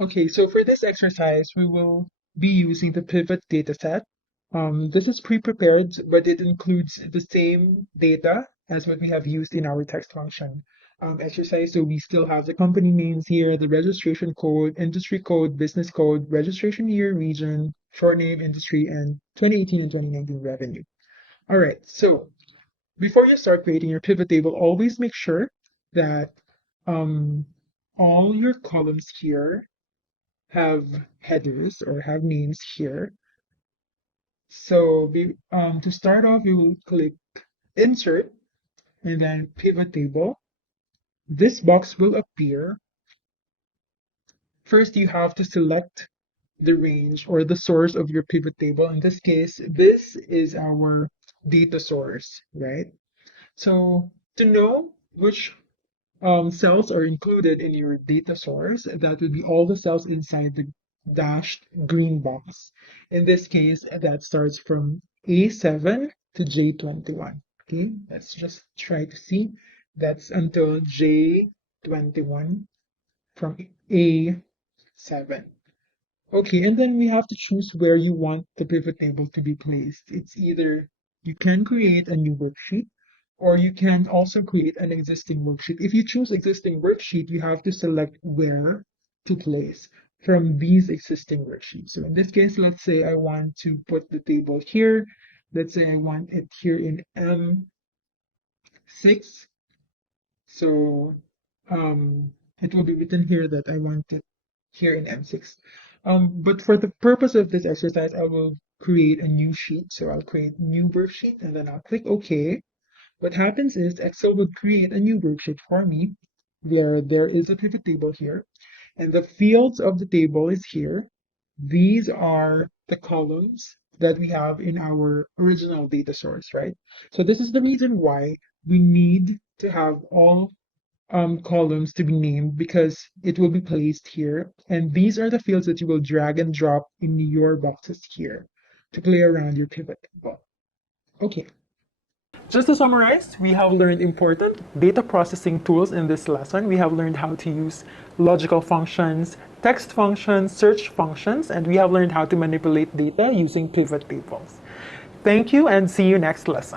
Okay, so for this exercise, we will be using the pivot dataset. This is pre-prepared, but it includes the same data as what we have used in our text function exercise. So we still have the company names here, the registration code, industry code, business code, registration year, region, short name, industry, and 2018 and 2019 revenue. All right, so before you start creating your pivot table, always make sure that um, all your columns here have headers or have names here. So to start off, you will click Insert and then Pivot Table. This box will appear. First, you have to select the range or the source of your pivot table. In this case, this is our data source, right? So to know which cells are included in your data source, that would be all the cells inside the dashed green box. In this case, that starts from A7 to J21. Okay, let's just try to see. That's until J21 from A7. Okay, and then we have to choose where you want the pivot table to be placed. It's either you can create a new worksheet or you can also create an existing worksheet. If you choose existing worksheet, you have to select where to place from these existing worksheets. So in this case, let's say I want to put the table here. Let's say I want it here in M6. So it will be written here that I want it here in M6. But for the purpose of this exercise, I will create a new sheet. So I'll create new worksheet and then I'll click OK. What happens is Excel would create a new worksheet for me where there is a pivot table here and the fields of the table is here. These are the columns that we have in our original data source, right? So this is the reason why we need to have all columns to be named because it will be placed here. And these are the fields that you will drag and drop in your boxes here to play around your pivot table. Okay. Just to summarize, we have learned important data processing tools in this lesson. We have learned how to use logical functions, text functions, search functions, and we have learned how to manipulate data using pivot tables. Thank you and see you next lesson.